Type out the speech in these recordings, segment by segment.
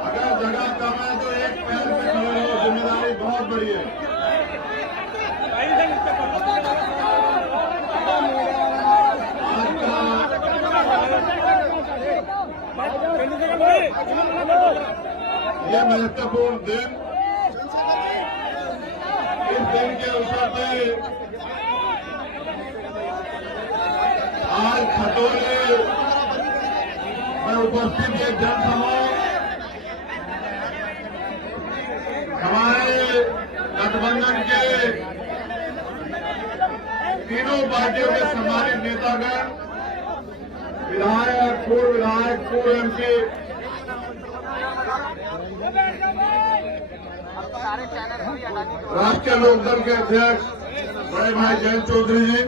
अगर जगह कम है तो एक पैर पे खड़े रहो, जिम्मेदारी बहुत बड़ी है। ये महत्वपूर्ण दिन, इस दिन के अवसर पे आज खतौली में उपस्थित एक जनसमूह हमारे गठबंधन के तीनों पार्टियों के सम्मानित नेतागण, विधायक, पूर्व विधायक, पूर्व एमपी, राष्ट्रीय लोकदल के अध्यक्ष बड़े भाई जयंत चौधरी जी,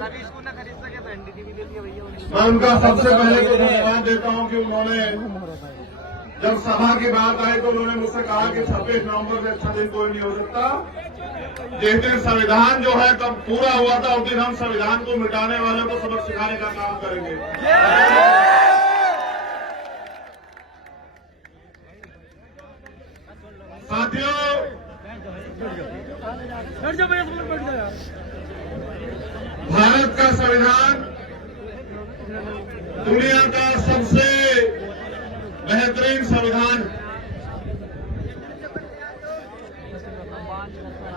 मैं उनका सबसे पहले तो धन्यवाद देता हूं कि उन्होंने जब सभा की बात आई तो उन्होंने मुझसे कहा कि 26 नवंबर से अच्छा दिन कोई नहीं हो सकता। जिस दिन संविधान जो है कब पूरा हुआ था उस दिन हम संविधान को मिटाने वालों को सबक सिखाने का काम करेंगे। साथियों, भारत का संविधान दुनिया का सबसे बेहतरीन संविधान,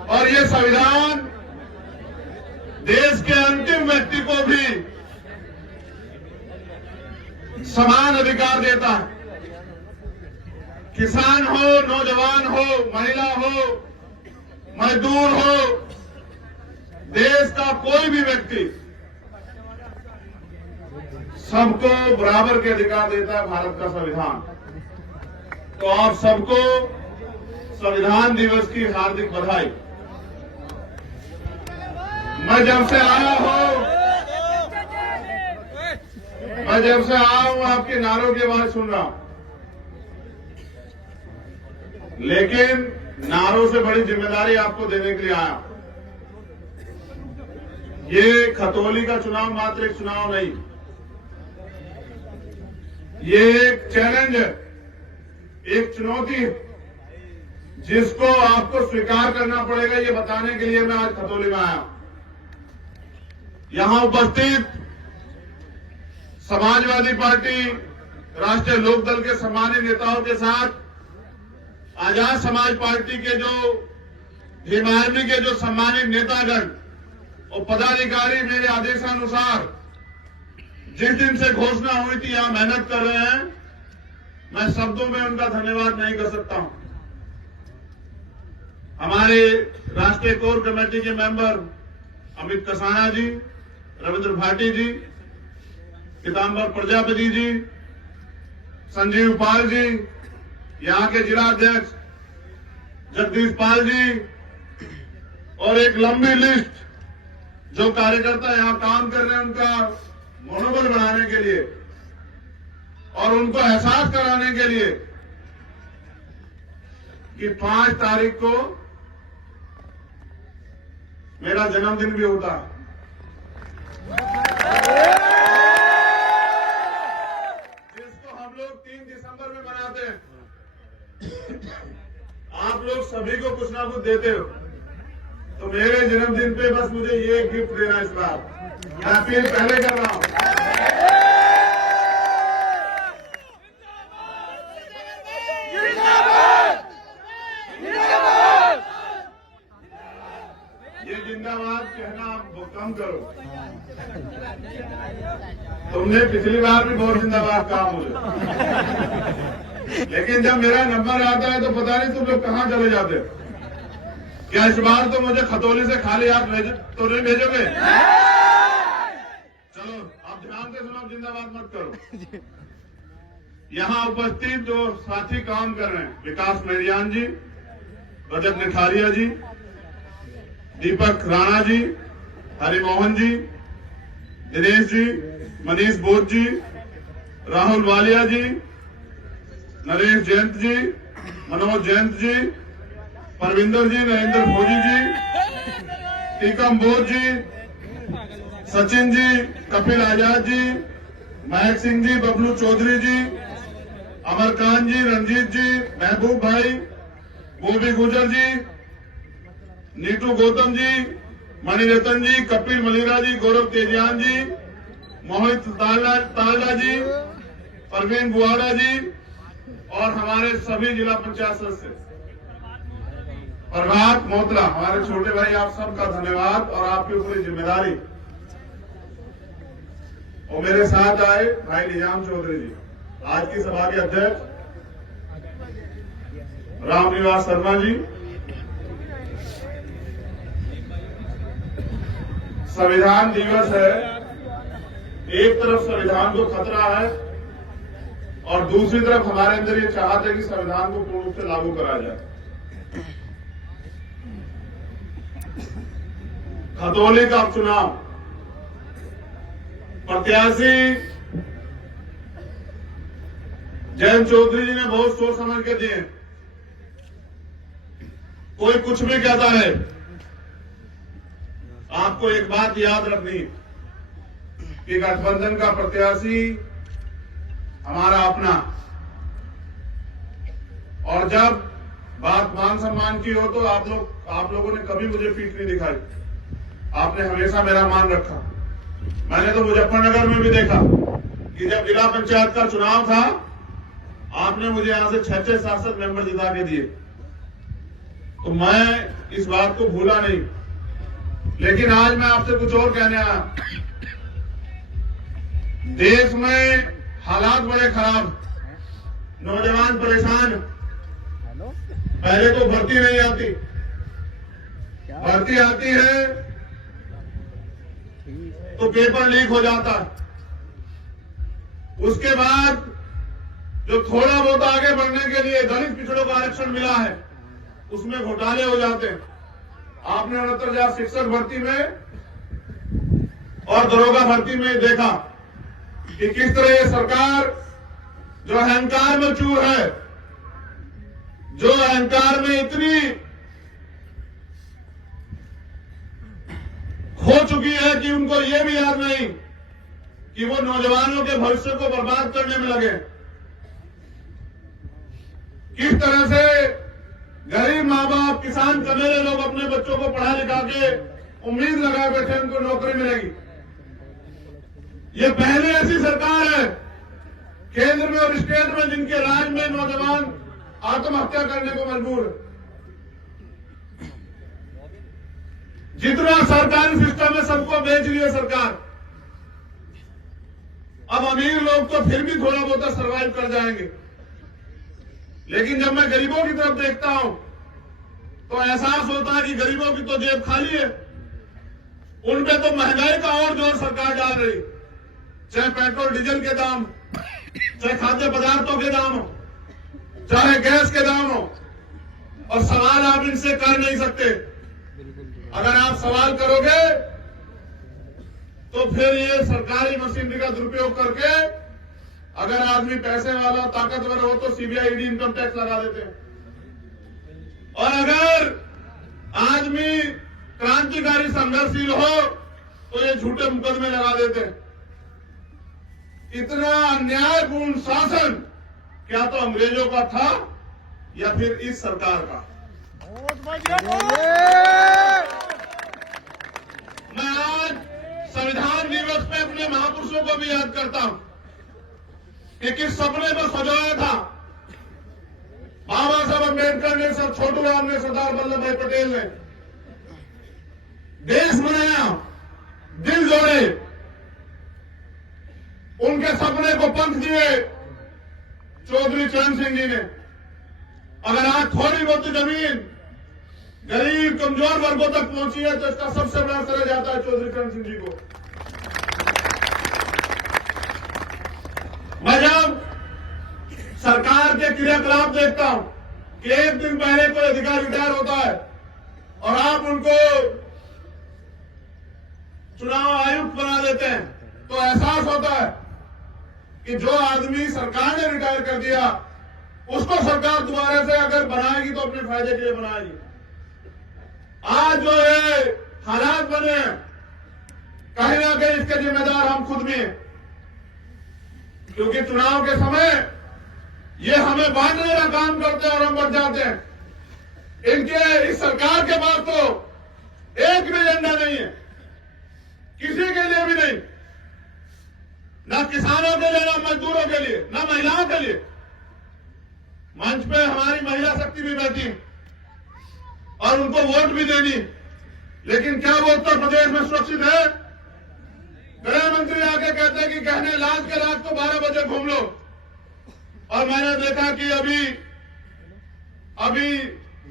और ये संविधान देश के अंतिम व्यक्ति को भी समान अधिकार देता है। किसान हो, नौजवान हो, महिला हो, मजदूर हो, देश का कोई भी व्यक्ति, सबको बराबर के अधिकार देता है भारत का संविधान। तो आप सबको संविधान दिवस की हार्दिक बधाई। मैं जब से आया हूं आपके नारों की आवाज सुन रहा हूं, लेकिन नारों से बड़ी जिम्मेदारी आपको देने के लिए आया। ये खतौली का चुनाव मात्र एक चुनाव नहीं, ये एक चैलेंज है, एक चुनौती है जिसको आपको स्वीकार करना पड़ेगा। ये बताने के लिए मैं आज खतौली में आया। यहां उपस्थित समाजवादी पार्टी, राष्ट्रीय लोकदल के सम्मानित नेताओं के साथ आजाद समाज पार्टी के जो भीम आर्मी के जो सम्मानित नेतागण और पदाधिकारी मेरे आदेशानुसार जिस दिन से घोषणा हुई थी यहां मेहनत कर रहे हैं, मैं शब्दों में उनका धन्यवाद नहीं कर सकता हूं। हमारे राष्ट्रीय कोर कमेटी के मेंबर अमित कसाना जी, रविंद्र भाटी जी, पीताम्बर प्रजापति जी, संजीव पाल जी, यहां के जिला अध्यक्ष जगदीश पाल जी, और एक लंबी लिस्ट जो कार्यकर्ता यहां काम कर रहे हैं, उनका मनोबल बढ़ाने के लिए और उनको एहसास कराने के लिए कि 5 तारीख को मेरा जन्मदिन भी होता है। जिसको हम लोग 3 दिसंबर में मनाते हैं। आप लोग सभी को कुछ ना कुछ देते हो, तो मेरे जन्मदिन पे बस मुझे ये गिफ्ट देना इस बार। मैं अपील पहले कर रहा हूं। ये जिंदाबाद कहना आप कम करो। तुमने पिछली बार भी बहुत जिंदाबाद कहा मुझे, लेकिन जब मेरा नंबर आता है तो पता नहीं तुम लोग कहां चले जाते हो। क्या इस बार तो मुझे खतौली से खाली हाथ तो नहीं भेजोगे? चलो आप ध्यान से सुनो, जिंदाबाद मत करो। यहां उपस्थित जो साथी काम कर रहे हैं, विकास मेरियान जी, रजत निठारिया जी, दीपक राणा जी, हरिमोहन जी, दिनेश जी, मनीष बोध जी, राहुल वालिया जी, नरेश जयंत जी, मनोज जयंत जी, परविंदर जी, नरेंद्र भोजी जी, टीकम बोध जी, सचिन जी, कपिल आजाद जी, महक सिंह जी, बबलू चौधरी जी, अमरकांत जी, रंजीत जी, महबूब भाई, बोबी गुजर जी, नीतू गौतम जी, मणिरत्न जी, कपिल मलिरा जी, गौरव तेजियान जी, मोहित तालडा जी, परवीन बुआड़ा जी और हमारे सभी जिला पंचायत सदस्य, प्रभात मोतला, हमारे छोटे भाई, आप सबका धन्यवाद और आपकी पूरी जिम्मेदारी। और मेरे साथ आए भाई निजाम चौधरी जी, आज की सभा के अध्यक्ष रामनिवास शर्मा जी, संविधान दिवस है, एक तरफ संविधान को खतरा है और दूसरी तरफ हमारे अंदर ये चाहत है कि संविधान को पूर्ण रूप से लागू करा जाए। खतौली का उपचुनाव, प्रत्याशी जयंत चौधरी जी ने बहुत सोच समझ के दिए। कोई कुछ भी कहता है, आपको एक बात याद रखनी कि गठबंधन का प्रत्याशी हमारा अपना, और जब बात मान सम्मान की हो तो आप लोगों ने कभी मुझे पीठ नहीं दिखाई। आपने हमेशा मेरा मान रखा। मैंने तो मुजफ्फरनगर में भी देखा कि जब जिला पंचायत का चुनाव था, आपने मुझे यहां से 6 सांसद मेंबर जिता के दिए, तो मैं इस बात को भूला नहीं। लेकिन आज मैं आपसे कुछ और कहने आया। देश में हालात बड़े खराब, नौजवान परेशान। पहले तो भर्ती नहीं आती, भर्ती आती है तो पेपर लीक हो जाता है। उसके बाद जो थोड़ा बहुत आगे बढ़ने के लिए दलित पिछड़ों का आरक्षण मिला है, उसमें घोटाले हो जाते हैं। आपने 69,000 शिक्षक भर्ती में और दरोगा भर्ती में देखा कि किस तरह ये सरकार जो अहंकार में चूर है, जो अहंकार में इतनी खो चुकी है कि उनको ये भी याद नहीं कि वो नौजवानों के भविष्य को बर्बाद करने में लगे। किस तरह से गरीब माँ बाप, किसान कमेरे लोग अपने बच्चों को पढ़ा लिखा के उम्मीद लगाए बैठे उनको नौकरी मिलेगी। ये पहली ऐसी सरकार है केंद्र में और स्टेट में जिनके राज में नौजवान आत्महत्या करने को मजबूर है। जितना सरकारी सिस्टम है सबको बेच रही है सरकार। अब अमीर लोग तो फिर भी थोड़ा बहुत सरवाइव कर जाएंगे, लेकिन जब मैं गरीबों की तरफ देखता हूं तो एहसास होता है कि गरीबों की तो जेब खाली है। उनपे तो महंगाई का और जोर सरकार डाल रही, चाहे पेट्रोल डीजल के दाम, चाहे खाद्य पदार्थों के दाम हो, चाहे गैस के दाम हो। और सवाल आप इनसे कर नहीं सकते। अगर आप सवाल करोगे तो फिर ये सरकारी मशीनरी का दुरुपयोग करके अगर आदमी पैसे वाला ताकतवर हो तो सीबीआई ईडी इनकम टैक्स लगा देते हैं, और अगर आदमी क्रांतिकारी संघर्षशील हो तो ये झूठे मुकदमे लगा देते हैं। इतना अन्यायपूर्ण शासन क्या तो अंग्रेजों का था या फिर इस सरकार का। मैं आज संविधान दिवस पे अपने महापुरुषों को भी याद करता हूं कि किस सपने को सजाया था बाबा साहब अम्बेडकर ने, सब छोटू राम ने, सरदार वल्लभ भाई पटेल ने। देश बनाया, दिल जोड़े, उनके सपने को पंख दिए चौधरी चरण सिंह जी ने। अगर आज थोड़ी बहुत जमीन गरीब कमजोर वर्गों तक पहुंची है तो इसका सबसे बड़ा श्रेय जाता है चौधरी चरण सिंह जी को। मैं जब सरकार के क्रियाकलाप देखता हूं कि एक दिन पहले कोई अधिकारी रिटायर होता है और आप उनको चुनाव आयुक्त बना देते हैं, तो एहसास होता है कि जो आदमी सरकार ने रिटायर कर दिया उसको सरकार दोबारा से अगर बनाएगी तो अपने फायदे के लिए बनाएगी। आज जो ये हालात बने, कहीं ना कहीं इसके जिम्मेदार हम खुद भी हैं। क्योंकि चुनाव के समय ये हमें बांटने का काम करते हैं और हम बढ़ जाते हैं। इनके इस सरकार के पास तो एक भी एजेंडा नहीं है, किसी के लिए भी नहीं, ना किसानों के लिए, ना मजदूरों के लिए, ना महिलाओं के लिए। मंच पे हमारी महिला शक्ति भी बैठी है और उनको वोट भी देनी, लेकिन क्या वो उत्तर प्रदेश में सुरक्षित है? गृह मंत्री आके कहते हैं कि कहने लाज के रात को 12 बजे घूम लो। और मैंने देखा कि अभी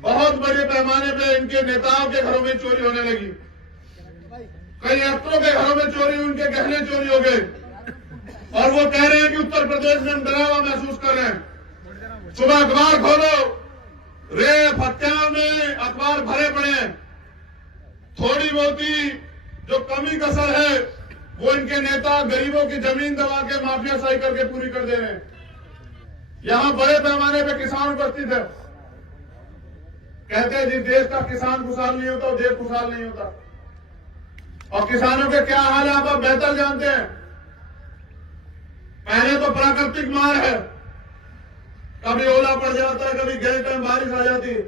बहुत बड़े पैमाने पे इनके नेताओं के घरों में चोरी होने लगी, कई एक्टरों के घरों में चोरी, उनके गहने चोरी हो गए और वो कह रहे हैं कि उत्तर प्रदेश में हम डरावा महसूस कर रहे हैं। सुबह अखबार खोलो, रेप हत्या में अखबार भरे पड़े हैं। थोड़ी बहुत ही जो कमी कसर है वो इनके नेता गरीबों की जमीन दबा के माफिया सही करके पूरी कर दे रहे हैं। यहां बड़े पैमाने पे किसान उपस्थित है। कहते हैं जिस देश का किसान खुशहाल नहीं होता वो देश खुशहाल नहीं होता। और किसानों के क्या हाल है आप बेहतर जानते हैं। पहले तो प्राकृतिक मार है, कभी ओला पड़ जाता है, कभी गैर टाइम बारिश आ जाती है,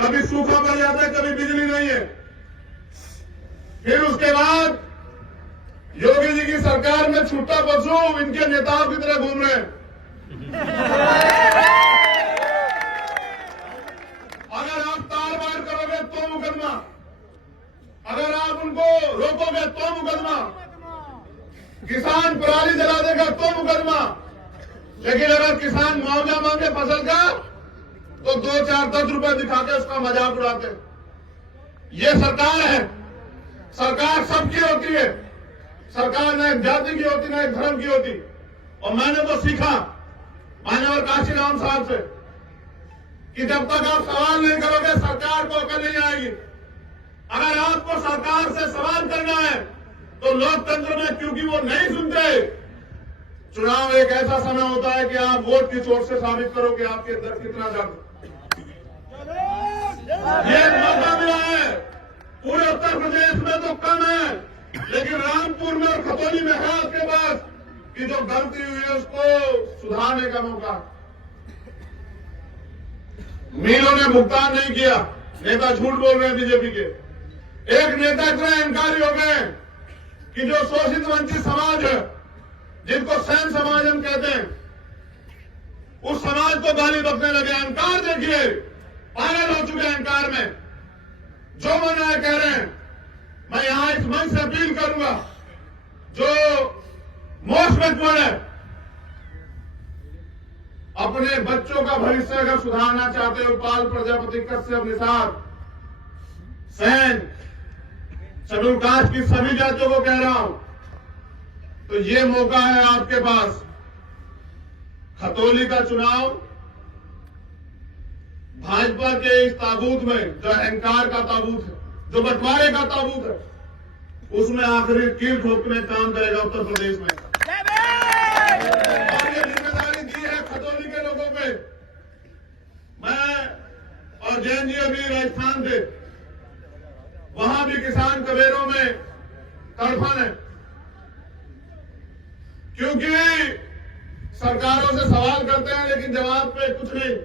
कभी सूखा पड़ जाता है, कभी बिजली नहीं है। फिर उसके बाद योगी जी की सरकार में छुट्टा पशु इनके नेताओं की तरह घूम रहे हैं। अगर आप तार-बार करोगे तो मुकदमा, अगर आप उनको रोकोगे तो मुकदमा, किसान पराली जला देगा तो मुकदमा। लेकिन अगर किसान मुआवजा मांगे फसल का तो 2, 4, 10 रुपए दिखा के उसका मजाक उड़ाते। ये सरकार है। सरकार सबकी होती है। सरकार न एक जाति की होती, न एक धर्म की होती। और मैंने तो सीखा मान्यवर काशीराम साहब से कि जब तक आप सवाल नहीं करोगे सरकार को अकल नहीं आएगी। अगर आपको सरकार से सवाल करना है तो लोकतंत्र में, क्योंकि वो नहीं सुनते, चुनाव एक ऐसा समय होता है कि आप वोट की चोट से साबित करो कि आपके अंदर कितना दर्द। ये मौका मिला है, पूरे उत्तर प्रदेश में तो कम है, लेकिन रामपुर में और खतौली में है आपके पास कि जो गलती हुई है उसको सुधारने का मौका। मीलों ने भुगतान नहीं किया, नेता झूठ बोल रहे हैं बीजेपी के। एक नेता इतने अहंकारी हो गए कि जो शोषित वंचित समाज है, जिनको सैन समाज हम कहते हैं, उस समाज को गाली बकने लगे। अहंकार देखिए, पागल हो चुके अहंकार में। जो मन आए कह रहे हैं। मैं यहां इस मंच से अपील करूंगा, जो मोस्ट महत्वपूर्ण है, अपने बच्चों का भविष्य अगर सुधारना चाहते हो, पाल, प्रजापति, कश्यप, निषाद, सेन, शेड्यूल कास्ट की सभी जातियों को कह रहा हूं, तो ये मौका है आपके पास। खतौली का चुनाव भाजपा के इस ताबूत में, जो अहंकार का ताबूत है, जो बंटवारे का ताबूत है, उसमें आखिरी कील ठोकने काम करेगा उत्तर प्रदेश में। और ये जिम्मेदारी दी है खतौली के लोगों पे। मैं और जैन जी अभी राजस्थान थे, वहां भी किसान कबेरों में तड़फन है, क्योंकि सरकारों से सवाल करते हैं लेकिन जवाब पे कुछ नहीं।